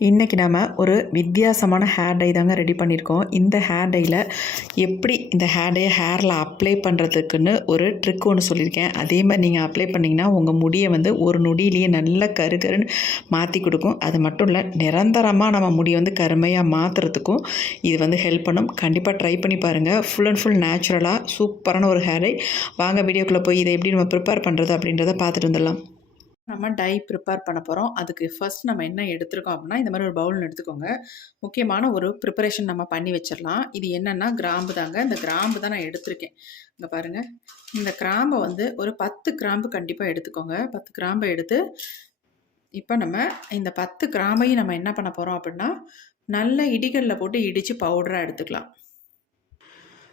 இன்றைக்கி நம்ம ஒரு வித்தியாசமான ஹேர் டை தாங்க ரெடி பண்ணியிருக்கோம். இந்த ஹேர் டையில் எப்படி இந்த ஹேர் டையை ஹேரில் அப்ளை பண்ணுறதுக்குன்னு ஒரு ட்ரிக் ஒன்று சொல்லியிருக்கேன். அதே மாதிரி நீங்கள் அப்ளை பண்ணிங்கன்னா உங்கள் முடியை ஒரு நொடியிலேயே நல்ல கருன்னு மாற்றி கொடுக்கும். அது மட்டும் இல்லை, நிரந்தரமாக நம்ம முடியை கருமையாக மாற்றுறதுக்கும் இது ஹெல்ப் பண்ணும். கண்டிப்பாக ட்ரை பண்ணி பாருங்கள். ஃபுல் அண்ட் ஃபுல் நேச்சுரலாக சூப்பரான ஒரு ஹேர் டை. வாங்க வீடியோக்குள்ளே போய் இதை எப்படி நம்ம ப்ரிப்பேர் பண்ணுறது அப்படின்றத பார்த்துட்டு வந்துடலாம். நம்ம டை ப்ரிப்பேர் பண்ண போகிறோம். அதுக்கு ஃபர்ஸ்ட் நம்ம என்ன எடுத்துருக்கோம் அப்படின்னா, இந்த மாதிரி ஒரு பவுல் எடுத்துக்கோங்க. முக்கியமான ஒரு ப்ரிப்பரேஷன் நம்ம பண்ணி வச்சிடலாம். இது என்னென்னா கிராம்பு தாங்க. இந்த கிராம்பு தான் நான் எடுத்திருக்கேன். இங்கே பாருங்கள், இந்த கிராம்பை ஒரு 10 கிராம்பு கண்டிப்பாக எடுத்துக்கோங்க. 10 கிராம்பை எடுத்து இப்போ நம்ம இந்த 10 கிராம்பையும் நம்ம என்ன பண்ண போகிறோம் அப்படின்னா, நல்ல இடிகளில் போட்டு இடித்து பவுடராக எடுத்துக்கலாம்.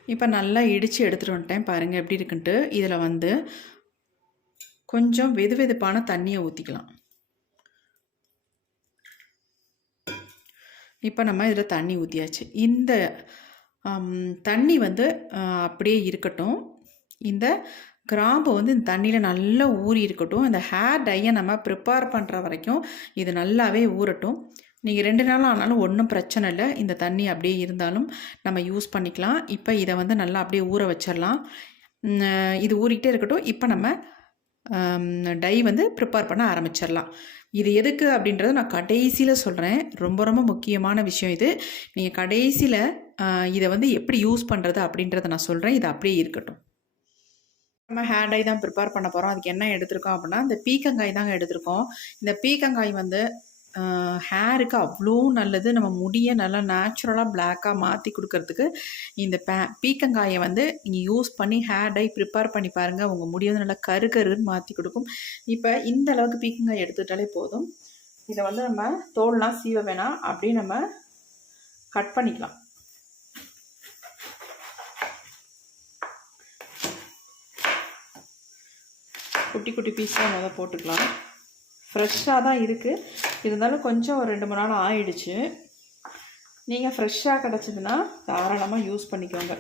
இப்போ நல்லா இடித்து எடுத்துகிட்டு வந்துட்டேன். பாருங்கள் எப்படி இருக்குன்ட்டு. இதில் கொஞ்சம் வெதுவெதுப்பான தண்ணியை ஊற்றிக்கலாம். இப்போ நம்ம இதில் தண்ணி ஊற்றியாச்சு. இந்த தண்ணி அப்படியே இருக்கட்டும். இந்த கிராம்பு இந்த தண்ணியில் நல்லா ஊறி இருக்கட்டும். இந்த ஹேர் டையை நம்ம ப்ரிப்பேர் பண்ணுற வரைக்கும் இது நல்லாவே ஊறட்டும். நீங்கள் 2 நாள் ஆனாலும் ஒன்றும் பிரச்சனை இல்லை. இந்த தண்ணி அப்படியே இருந்தாலும் நம்ம யூஸ் பண்ணிக்கலாம். இப்போ இதை நல்லா அப்படியே ஊற வச்சிடலாம். இது ஊறிக்கிட்டே இருக்கட்டும். இப்போ நம்ம டை ப்ரிப்பேர் பண்ண ஆரம்பிச்சிடலாம். இது எதுக்கு அப்படின்றத நான் கடைசியில் சொல்கிறேன். ரொம்ப ரொம்ப முக்கியமான விஷயம் இது. நீங்கள் கடைசியில் இதை எப்படி யூஸ் பண்ணுறது அப்படின்றத நான் சொல்கிறேன். இது அப்படியே இருக்கட்டும். நம்ம ஹேர் டை தான் ப்ரிப்பேர் பண்ண போகிறோம். அதுக்கு என்ன எடுத்திருக்கோம் அப்படின்னா, இந்த பீக்கங்காய் தாங்க எடுத்திருக்கோம். இந்த பீக்கங்காய் ஹேருக்கு அவ்வளோ நல்லது. நம்ம முடியை நல்லா நேச்சுரலாக பிளாக்காக மாற்றி கொடுக்கறதுக்கு இந்த பீக்கங்காயை நீங்கள் யூஸ் பண்ணி ஹேர் டை ப்ரிப்பேர் பண்ணி பாருங்கள். உங்கள் முடியை நல்லா கருன்னு மாற்றி கொடுக்கும். இப்போ இந்த அளவுக்கு பீக்கங்காய் எடுத்துக்கிட்டாலே போதும். இதை நம்ம தோல்லாம் சீவ வேணாம், அப்படியே நம்ம கட் பண்ணிக்கலாம். குட்டி குட்டி பீஸாக போட்டுக்கலாம். ஃப்ரெஷ்ஷாக தான் இருக்குது. இருந்தாலும் கொஞ்சம் ஒரு 2-3 நாள் ஆயிடுச்சு. நீங்கள் ஃப்ரெஷ்ஷாக கிடச்சிதுன்னா தாராளமாக யூஸ் பண்ணிக்கோங்க.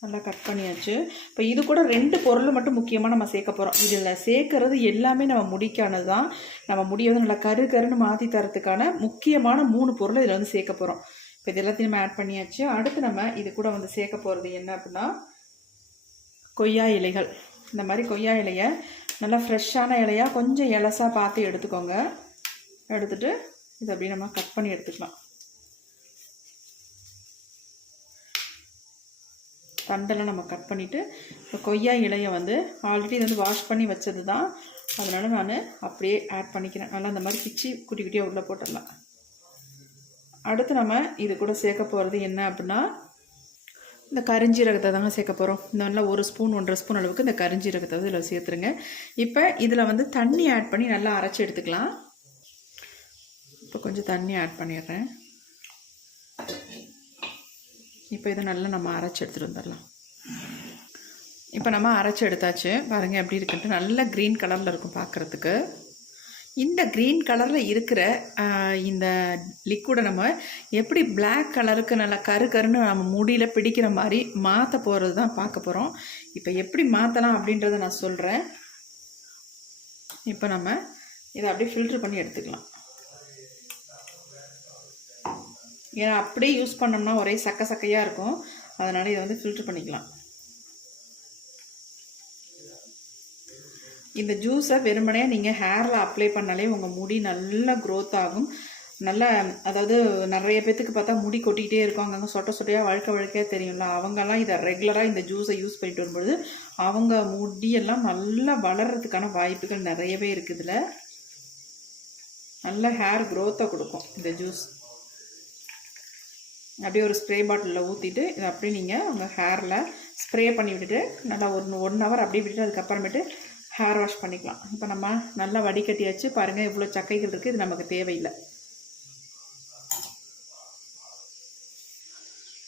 நல்லா கட் பண்ணியாச்சு. இப்போ இது கூட 2 பொருள் மட்டும் முக்கியமாக நம்ம சேர்க்க போகிறோம். இதில் சேர்க்கறது எல்லாமே நம்ம முடிக்கானது தான். நம்ம முடியை நல்லா கருன்னு மாற்றி தரத்துக்கான முக்கியமான 3 பொருள் இதில் சேர்க்க போகிறோம். இப்போ இது எல்லாத்தையும் நம்ம ஆட் பண்ணியாச்சு. அடுத்து நம்ம இது கூட சேர்க்க போகிறது என்ன அப்படின்னா, கொய்யா இலைகள். இந்த மாதிரி கொய்யா இலையை நல்லா ஃப்ரெஷ்ஷான இலையாக கொஞ்சம் இலசாக பார்த்து எடுத்துக்கோங்க. எடுத்துகிட்டு இதை அப்படியே நம்ம கட் பண்ணி எடுத்துக்கலாம். தண்டெல்லாம் நம்ம கட் பண்ணிவிட்டு, இப்போ கொய்யா இலையை ஆல்ரெடி இது வாஷ் பண்ணி வச்சது தான். அதனால் நான் அப்படியே ஆட் பண்ணிக்கிறேன். நல்லா அந்த மாதிரி பிச்சு குட்டி குட்டியாக உள்ளே போட்டுடலாம். அடுத்து நம்ம இது கூட சேர்க்க போகிறது என்ன அப்படின்னா, இந்த கரிஞ்சீரகத்தை தாங்க சேர்க்க போகிறோம். இந்த நல்லா 1 ஸ்பூன் 1.5 ஸ்பூன் அளவுக்கு இந்த கரிஞ்சீரகத்தை இதில் சேர்த்துருங்க. இப்போ இதில் தண்ணி ஆட் பண்ணி நல்லா அரைச்சி எடுத்துக்கலாம். இப்போ கொஞ்சம் தண்ணி ஆட் பண்ணிடுறேன். இப்போ இதை நல்லா நம்ம அரைச்சி எடுத்துகிட்டு வந்துடலாம். இப்போ நம்ம அரைச்சி எடுத்தாச்சு. பாருங்கள் எப்படி இருக்குன்ட்டு. நல்ல க்ரீன் கலரில் இருக்கும் பார்க்குறதுக்கு. இந்த க்ரீன் கலரில் இருக்கிற இந்த லிக்விடை நம்ம எப்படி பிளாக் கலருக்கு நல்லா கருன்னு நம்ம முடியில் பிடிக்கிற மாதிரி மாற்ற போகிறது தான் பார்க்க போகிறோம். இப்போ எப்படி மாற்றலாம் அப்படின்றத நான் சொல்கிறேன். இப்போ நம்ம இதை அப்படியே ஃபில்ட்ரு பண்ணி எடுத்துக்கலாம். ஏன்னா அப்படியே யூஸ் பண்ணோம்னா ஒரே சக்கையாக இருக்கும். அதனால் இதை ஃபில்ட்ரு பண்ணிக்கலாம். இந்த ஜூஸை வெறுமனையாக நீங்கள் ஹேரில் அப்ளை பண்ணாலே உங்கள் முடி நல்லா க்ரோத் ஆகும். நல்லா, அதாவது நிறைய பேத்துக்கு பார்த்தா முடி கொட்டிக்கிட்டே இருக்கும். அங்கங்கே சொட்டையாக வழுக்கையாக தெரியும்ல. அவங்கெல்லாம் இதை ரெகுலராக இந்த ஜூஸை யூஸ் பண்ணிட்டு வரும்பொழுது அவங்க முடியெல்லாம் நல்லா வளர்கிறதுக்கான வாய்ப்புகள் நிறையவே இருக்குது. இதில் நல்ல ஹேர் க்ரோத்தை கொடுக்கும் இந்த ஜூஸ். அப்படியே ஒரு ஸ்ப்ரே பாட்டிலில் ஊற்றிட்டு இதை அப்படியே நீங்கள் உங்கள் ஹேரில் ஸ்ப்ரே பண்ணி விட்டுட்டு நல்லா 1 ஹவர் அப்படியே விட்டுட்டு அதுக்கப்புறமேட்டு ஹேர் வாஷ் பண்ணிக்கலாம். இப்போ நம்ம நல்லா வடிகட்டியாச்சு. பாருங்கள் இவ்வளோ சக்கைகள் இருக்குது. இது நமக்கு தேவையில்லை.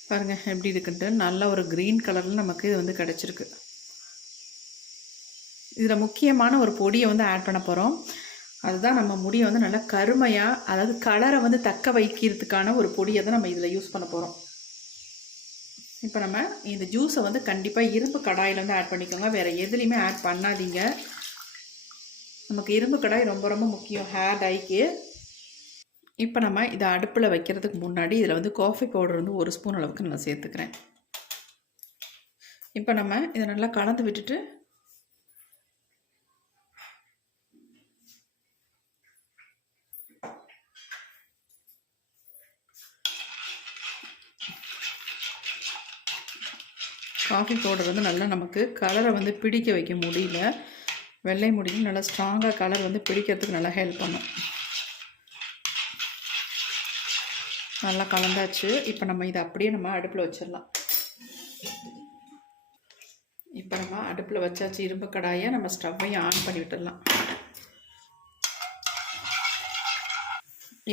பாருங்கள் எப்படி இருக்குன்ட்டு. நல்ல ஒரு க்ரீன் கலரில் நமக்கு இது கிடச்சிருக்கு. இதில் முக்கியமான ஒரு பொடியை ஆட் பண்ண போகிறோம். அதுதான் நம்ம முடியை நல்லா கருமையாக, அதாவது கலரை தக்க வைக்கிறதுக்கான ஒரு பொடியை தான் நம்ம இதில் யூஸ் பண்ண போகிறோம். இப்போ நம்ம இந்த ஜூஸை கண்டிப்பாக இரும்பு கடாயில் ஆட் பண்ணிக்கோங்க. வேறு எதுலேயுமே ஆட் பண்ணாதீங்க. நமக்கு இரும்பு கடாய் ரொம்ப ரொம்ப முக்கியம் ஹேர் டைக்கு. இப்போ நம்ம இதை அடுப்பில் வைக்கிறதுக்கு முன்னாடி இதில் வந்து காஃபி பவுடர் வந்து 1 ஸ்பூன் அளவுக்கு நான் சேர்த்துக்கிறேன். இப்போ நம்ம இதை நல்லா கலந்து விட்டுட்டு காஃபி பவுடர் வந்து நல்லா நமக்கு கலரை வந்து பிடிக்க வைக்க முடியல, வெள்ளை முடியும் நல்லா ஸ்ட்ராங்காக கலர் வந்து பிடிக்கிறதுக்கு நல்லா ஹெல்ப் பண்ணும். நல்லா கலந்தாச்சு. இப்போ நம்ம இதை அப்படியே நம்ம அடுப்பில் வச்சிடலாம். இப்போ நம்ம அடுப்பில் வச்சாச்சு இரும்பு கடாயை. நம்ம ஸ்டவ்வையும் ஆன் பண்ணி விட்டுடலாம்.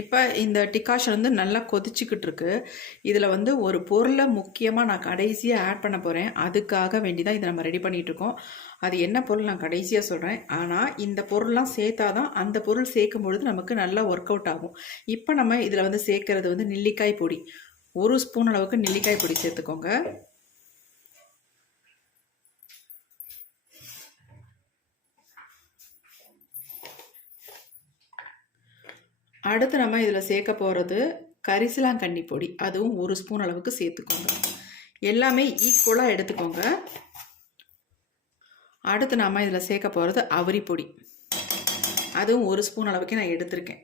இப்போ இந்த டிகாஷன் வந்து நல்லா கொதிச்சுக்கிட்டு இருக்கு. இதில் வந்து ஒரு பொருளை முக்கியமாக நான் கடைசியாக ஆட் பண்ண போகிறேன். அதுக்காக வேண்டி தான் இதை நம்ம ரெடி பண்ணிகிட்ருக்கோம். அது என்ன பொருள் நான் கடைசியாக சொல்கிறேன். ஆனால் இந்த பொருள்லாம் சேர்த்தா தான் அந்த பொருள் சேர்க்கும் பொழுது நமக்கு நல்லா ஒர்க் அவுட் ஆகும். இப்போ நம்ம இதில் வந்து சேர்க்கறது வந்து நெல்லிக்காய் பொடி. 1 ஸ்பூன் அளவுக்கு நெல்லிக்காய் பொடி சேர்த்துக்கோங்க. அடுத்து நம்ம இதில் சேர்க்க போகிறது கரிசலாங்கண்ணி பொடி. அதுவும் 1 ஸ்பூன் அளவுக்கு சேர்த்துக்கோங்க. எல்லாமே ஈக்குவலாக எடுத்துக்கோங்க. அடுத்து நம்ம இதில் சேர்க்க போகிறது அவரி பொடி. அதுவும் 1 ஸ்பூன் அளவுக்கு நான் எடுத்திருக்கேன்.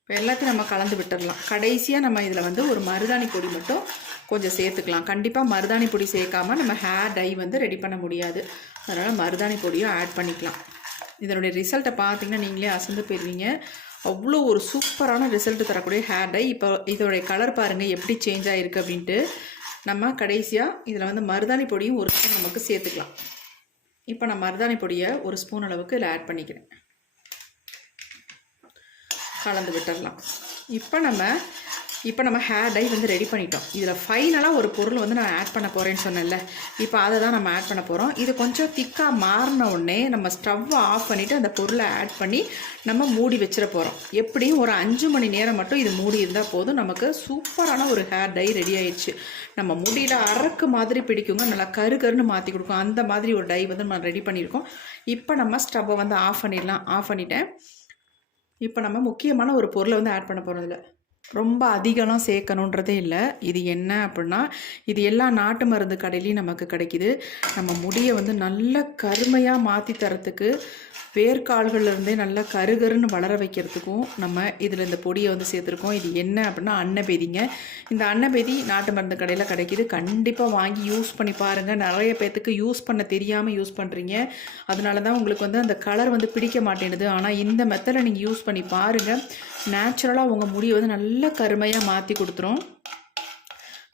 இப்போ எல்லாத்தையும் நம்ம கலந்து விட்டுடலாம். கடைசியாக நம்ம இதில் வந்து ஒரு மருதாணி பொடி மட்டும் கொஞ்சம் சேர்த்துக்கலாம். கண்டிப்பாக மருதாணி பொடி சேர்க்காமல் நம்ம ஹேர் டை வந்து ரெடி பண்ண முடியாது. அதனால் மருதாணி பொடியும் ஆட் பண்ணிக்கலாம். இதனுடைய ரிசல்ட்டை பார்த்தீங்கன்னா நீங்களே அசந்து போயிடுவீங்க. அவ்வளோ ஒரு சூப்பரான ரிசல்ட் தரக்கூடிய ஹேர் டை. இப்போ இதோடைய கலர் பாருங்கள் எப்படி சேஞ்ச் ஆகிருக்கு அப்படின்ட்டு. நம்ம கடைசியாக இதில் வந்து மருதாணி பொடியும் 1 ஸ்பூன் நமக்கு சேர்த்துக்கலாம். இப்போ நான் மருதாணி பொடியை 1 ஸ்பூன் அளவுக்கு இதில் ஆட் பண்ணிக்கிறேன். கலந்து விட்டுடலாம். இப்போ நம்ம ஹேர் டை வந்து ரெடி பண்ணிட்டோம். இதில் ஃபைனலாக ஒரு பொருள் வந்து நான் ஆட் பண்ண போகிறேன்னு சொன்னேன்ல, இப்போ அதை தான் நம்ம ஆட் பண்ண போகிறோம். இது கொஞ்சம் திக்காக மாறின உடனே நம்ம ஸ்டவ்வை ஆஃப் பண்ணிவிட்டு அந்த பொருளை ஆட் பண்ணி நம்ம மூடி வச்சிட போகிறோம். எப்படியும் ஒரு 5 மணி நேரம் மட்டும் இது மூடி இருந்தால் போதும். நமக்கு சூப்பரான ஒரு ஹேர் டை ரெடி ஆயிடுச்சு. நம்ம முடியில் அரக்கு மாதிரி பிடிக்குங்க, நல்லா கருன்னு மாற்றி கொடுக்கும். அந்த மாதிரி ஒரு டை வந்து நம்ம ரெடி பண்ணியிருக்கோம். இப்போ நம்ம ஸ்டவ்வை வந்து ஆஃப் பண்ணிடலாம். ஆஃப் பண்ணிட்டேன். இப்போ நம்ம முக்கியமான ஒரு பொருளை வந்து ஆட் பண்ண போகிறோம். இதில் ரொம்ப அதிகம்லாம் சேர்க்கணுன்றதே இல்லை. இது என்ன அப்படின்னா, இது எல்லா நாட்டு மருந்து கடையிலையும் நமக்கு கிடைக்கிது. நம்ம முடியை வந்து நல்ல கருமையாக மாற்றி தரத்துக்கு, வேர்க்கால்கள்லேருந்தே நல்லா கருன்னு வளர வைக்கிறதுக்கும் நம்ம இதில் இந்த பொடியை வந்து சேர்த்துருக்கோம். இது என்ன அப்படின்னா அன்னபேதிங்க. இந்த அன்னபேதி நாட்டு மருந்து கடையில் கிடைக்கிது. கண்டிப்பாக வாங்கி யூஸ் பண்ணி பாருங்கள். நிறைய பேர்த்துக்கு யூஸ் பண்ண தெரியாமல் யூஸ் பண்ணுறீங்க. அதனால தான் உங்களுக்கு வந்து அந்த கலர் வந்து பிடிக்க மாட்டேங்குது. ஆனால் இந்த மெத்தடில் நீங்கள் யூஸ் பண்ணி பாருங்கள். நேச்சுரலாக உங்கள் முடியை வந்து நல்ல கருமையாக மாற்றி கொடுத்துரும்.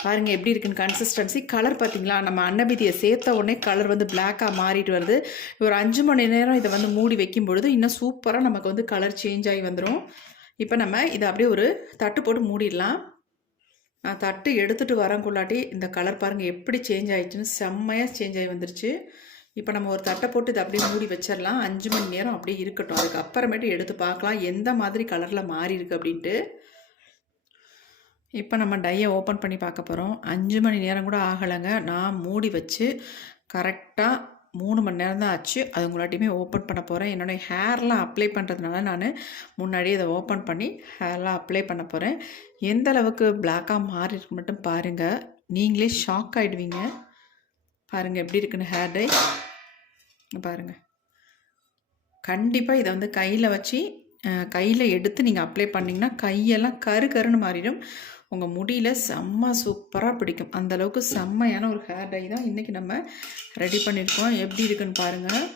பாருங்கள் எப்படி இருக்குன்னு கன்சிஸ்டன்சி. கலர் பார்த்திங்களா, நம்ம அன்னபேதியை சேர்த்த உடனே கலர் வந்து பிளாக்காக மாறிட்டு வருது. ஒரு 5 மணி நேரம் இதை வந்து மூடி வைக்கும் பொழுது இன்னும் சூப்பராக நமக்கு வந்து கலர் சேஞ்ச் ஆகி வந்துடும். இப்போ நம்ம இதை அப்படியே ஒரு தட்டு போட்டு மூடிடலாம். நான் தட்டு எடுத்துகிட்டு வரக்குள்ளாட்டி இந்த கலர் பாருங்கள் எப்படி சேஞ்ச் ஆகிடுச்சுன்னு, செம்மையாக சேஞ்ச் ஆகி வந்துருச்சு. இப்போ நம்ம ஒரு தட்டை போட்டு இதை அப்படியே மூடி வச்சிடலாம். 5 மணி நேரம் அப்படியே இருக்கட்டும். அதுக்கப்புறமேட்டு எடுத்து பார்க்கலாம் எந்த மாதிரி கலரில் மாறி இருக்குது அப்படின்ட்டு. இப்போ நம்ம டையை ஓப்பன் பண்ணி பார்க்க போகிறோம். 5 மணி நேரம் கூட ஆகலைங்க. நான் மூடி வச்சு கரெக்டாக 3 மணி நேரம் தான் ஆச்சு. அது உங்களாட்டியுமே ஓப்பன் பண்ண போகிறேன். என்னுடைய ஹேர்லாம் அப்ளை பண்ணுறதுனால நான் முன்னாடியே இதை ஓப்பன் பண்ணி ஹேர்லாம் அப்ளை பண்ண போகிறேன். எந்த அளவுக்கு பிளாக்காக மாறி இருக்கு மட்டும் பாருங்கள். நீங்களே ஷாக் ஆகிடுவீங்க. பாருங்கள் எப்படி இருக்குன்னு ஹேர் டை பாருங்கள். கண்டிப்பாக இதை வந்து கையில் வச்சு கையில் எடுத்து நீங்கள் அப்ளை பண்ணிங்கன்னா கையெல்லாம் கருன்னு மாறிடும். உங்கள் முடியில் செம்ம சூப்பராக பிடிக்கும். அந்தளவுக்கு செம்மையான ஒரு ஹேர் டை தான் இன்றைக்கி நம்ம ரெடி பண்ணியிருக்கோம். எப்படி இருக்குன்னு பாருங்கள்.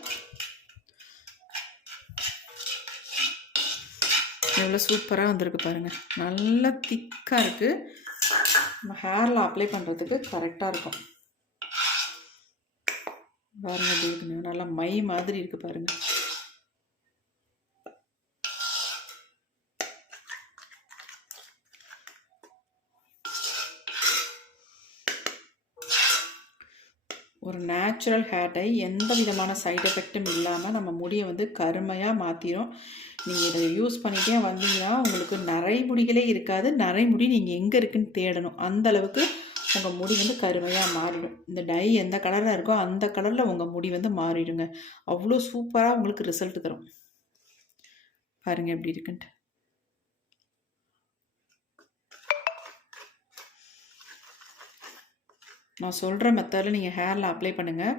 எவ்வளோ சூப்பராக வந்திருக்கு பாருங்கள். நல்லா திக்காக இருக்குது. நம்ம ஹேரில் அப்ளை பண்ணுறதுக்கு கரெக்டாக இருக்கும். பாருங்கள் எப்படி இருக்குன்னு. நல்லா மை மாதிரி இருக்குது பாருங்கள். ஒரு நேச்சுரல் ஹேர் டை, எந்த விதமான சைடு எஃபெக்டும் இல்லாமல் நம்ம முடியை வந்து கருமையாக மாற்றிடும். நீங்கள் இதை யூஸ் பண்ணிகிட்டே வந்தீங்கன்னா உங்களுக்கு நரைமுடிகளே இருக்காது. நரைமுடி நீங்கள் எங்கே இருக்குன்னு தேடணும். அந்தளவுக்கு உங்கள் முடி வந்து கருமையாக மாறிடும். இந்த டை எந்த கலரில் இருக்கோ அந்த கலரில் உங்கள் முடி வந்து மாறிடுங்க. அவ்வளோ சூப்பராக உங்களுக்கு ரிசல்ட் தரும். பாருங்கள் எப்படி இருக்குன்ட்டு. நான் சொல்கிற மெத்தடில் நீங்கள் ஹேரில் அப்ளை பண்ணுங்கள்.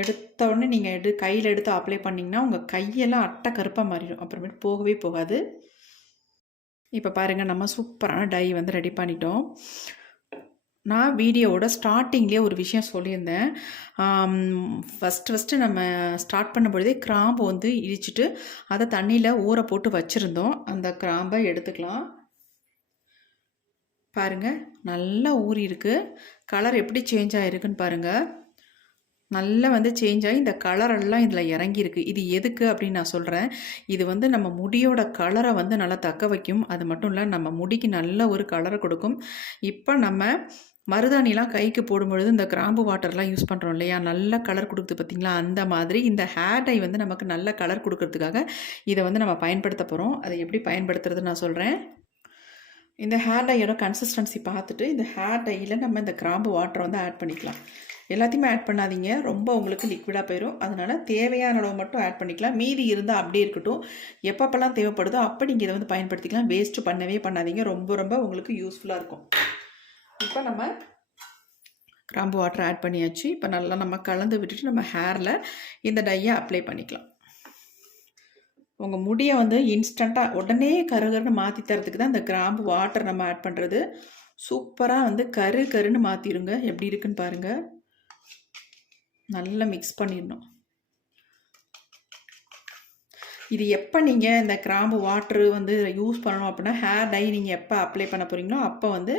எடுத்த உடனே நீங்கள் கையில் எடுத்து அப்ளை பண்ணிங்கன்னா உங்கள் கையெல்லாம் அட்டை கருப்பாக மாறிடும். அப்புறமேட்டு போகவே போகாது. இப்போ பாருங்கள், நம்ம சூப்பரான டை வந்து ரெடி பண்ணிட்டோம். நான் வீடியோவோட ஸ்டார்டிங்லேயே ஒரு விஷயம் சொல்லியிருந்தேன். ஃபஸ்ட்டு நம்ம ஸ்டார்ட் பண்ணும்பொழுதே கிராம்பு வந்து இடிச்சிட்டு அதை தண்ணியில் ஊற போட்டு வச்சுருந்தோம். அந்த கிராம்பை எடுத்துக்கலாம். பாருங்கள், நல்லா ஊறி இருக்குது. கலர் எப்படி சேஞ்ச் ஆகிருக்குன்னு பாருங்கள். நல்லா வந்து சேஞ்ச் ஆகி இந்த கலரெல்லாம் இதில் இறங்கியிருக்கு. இது எதுக்கு அப்படின்னு நான் சொல்கிறேன். இது வந்து நம்ம முடியோட கலரை வந்து நல்லா தக்க வைக்கும். அது மட்டும் இல்லை, நம்ம முடிக்கு நல்ல ஒரு கலரை கொடுக்கும். இப்போ நம்ம மருதாணிலாம் கைக்கு போடும்பொழுது இந்த கிராம்பு வாட்டர்லாம் யூஸ் பண்ணுறோம் இல்லையா, நல்ல கலர் கொடுக்குது பார்த்திங்களா. அந்த மாதிரி இந்த ஹேர் டை வந்து நமக்கு நல்ல கலர் கொடுக்கறதுக்காக இதை வந்து நம்ம பயன்படுத்த போகிறோம். அதை எப்படி பயன்படுத்துறதுன்னு நான் சொல்கிறேன். இந்த ஹேர் டையோட கன்சிஸ்டன்சி பார்த்துட்டு இந்த ஹேர் டையில் நம்ம இந்த கிராம்பு வாட்டரை வந்து ஆட் பண்ணிக்கலாம். எல்லாத்தையுமே ஆட் பண்ணாதீங்க, ரொம்ப உங்களுக்கு லிக்விடாக போயிடும். அதனால் தேவையான அளவு மட்டும் ஆட் பண்ணிக்கலாம். மீதி இருந்தால் அப்படியே இருக்கட்டும். எப்பப்பெல்லாம் தேவைப்படுதோ அப்போ நீங்கள் இதை வந்து பயன்படுத்திக்கலாம். வேஸ்ட்டு பண்ணவே பண்ணாதீங்க. ரொம்ப ரொம்ப உங்களுக்கு யூஸ்ஃபுல்லாக இருக்கும். இப்போ நம்ம கிராம்பு வாட்டர் ஆட் பண்ணியாச்சு. இப்போ நல்லா நம்ம கலந்து விட்டுட்டு நம்ம ஹேரில் இந்த டையை அப்ளை பண்ணிக்கலாம். உங்கள் முடியை வந்து இன்ஸ்டண்ட்டாக உடனே கருன்னு மாற்றி தரத்துக்கு தான் இந்த கிராம்பு வாட்டர் நம்ம ஆட் பண்ணுறது. சூப்பராக வந்து கருன்னு மாற்றிடுங்க. எப்படி இருக்குன்னு பாருங்கள். நல்லா மிக்ஸ் பண்ணிடணும். இது எப்போ நீங்கள் இந்த கிராம்பு வாட்ரு வந்து யூஸ் பண்ணணும் அப்படின்னா, ஹேர் டை நீங்கள் எப்போ அப்ளை பண்ண போகிறீங்களோ அப்போ வந்து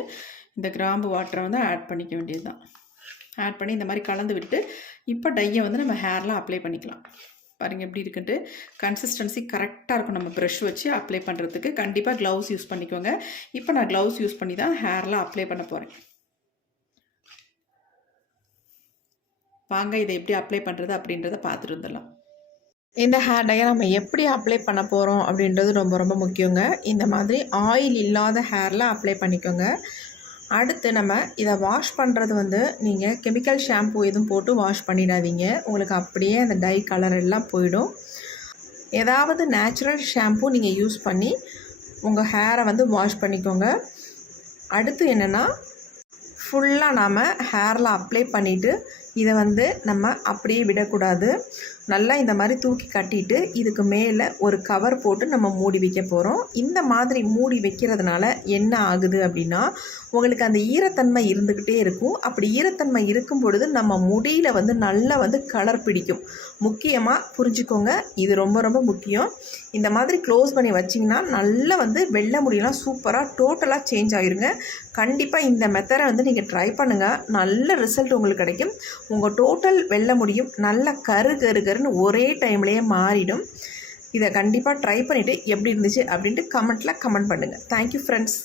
இந்த கிராம்பு வாட்டரை வந்து ஆட் பண்ணிக்க வேண்டியது தான். ஆட் பண்ணி இந்த மாதிரி கலந்து விட்டு இப்போ டையை வந்து நம்ம ஹேரில் அப்ளை பண்ணிக்கலாம். பாருங்கள் எப்படி இருக்குன்ட்டு. கன்சிஸ்டன்சி கரெக்டாக இருக்கும் நம்ம ப்ரஷ் வச்சு அப்ளை பண்ணுறதுக்கு. கண்டிப்பாக க்ளவுஸ் யூஸ் பண்ணிக்கோங்க. இப்போ நான் க்ளவுஸ் யூஸ் பண்ணி தான் ஹேரில் அப்ளை பண்ண போகிறேன். வாங்க இதை எப்படி அப்ளை பண்ணுறது அப்படின்றத பார்த்துட்டு வந்துடலாம். இந்த ஹேர் டையை நம்ம எப்படி அப்ளை பண்ண போகிறோம் அப்படின்றது ரொம்ப ரொம்ப முக்கியங்க. இந்த மாதிரி ஆயில் இல்லாத ஹேரில் அப்ளை பண்ணிக்கோங்க. அடுத்து நம்ம இதை வாஷ் பண்ணுறது வந்து நீங்கள் கெமிக்கல் ஷாம்பு எதுவும் போட்டு வாஷ் பண்ணிடாதீங்க. உங்களுக்கு அப்படியே அந்த டை கலர் எல்லாம் போயிடும். ஏதாவது நேச்சுரல் ஷாம்பு நீங்கள் யூஸ் பண்ணி உங்கள் ஹேரை வந்து வாஷ் பண்ணிக்கோங்க. அடுத்து என்னென்னா, ஃபுல்லாக நாம் ஹேரில் அப்ளை பண்ணிவிட்டு இதை வந்து நம்ம அப்படியே விடக்கூடாது. நல்லா இந்த மாதிரி தூக்கி கட்டிட்டு இதுக்கு மேலே ஒரு கவர் போட்டு நம்ம மூடி வைக்க போகிறோம். இந்த மாதிரி மூடி வைக்கிறதுனால என்ன ஆகுது அப்படின்னா, உங்களுக்கு அந்த ஈரத்தன்மை இருந்துக்கிட்டே இருக்கும். அப்படி ஈரத்தன்மை இருக்கும் பொழுது நம்ம முடியில் வந்து நல்லா வந்து கலர் பிடிக்கும். முக்கியமாக புரிஞ்சுக்கோங்க, இது ரொம்ப ரொம்ப முக்கியம். இந்த மாதிரி க்ளோஸ் பண்ணி வச்சிங்கன்னா நல்லா வந்து வெள்ளை முடியெல்லாம் சூப்பராக டோட்டலாக சேஞ்ச் ஆகிருங்க. கண்டிப்பாக இந்த மெத்தடை வந்து நீங்கள் ட்ரை பண்ணுங்கள். நல்ல ரிசல்ட் உங்களுக்கு கிடைக்கும். உங்கள் டோட்டல் வெள்ளை முடியும் நல்ல கருன்னு ஒரே டைம்லேயே மாறிடும். இதை கண்டிப்பாக ட்ரை பண்ணிவிட்டு எப்படி இருந்துச்சு அப்படின்ட்டு கமெண்ட்டில் கமெண்ட் பண்ணுங்கள். Thank you friends.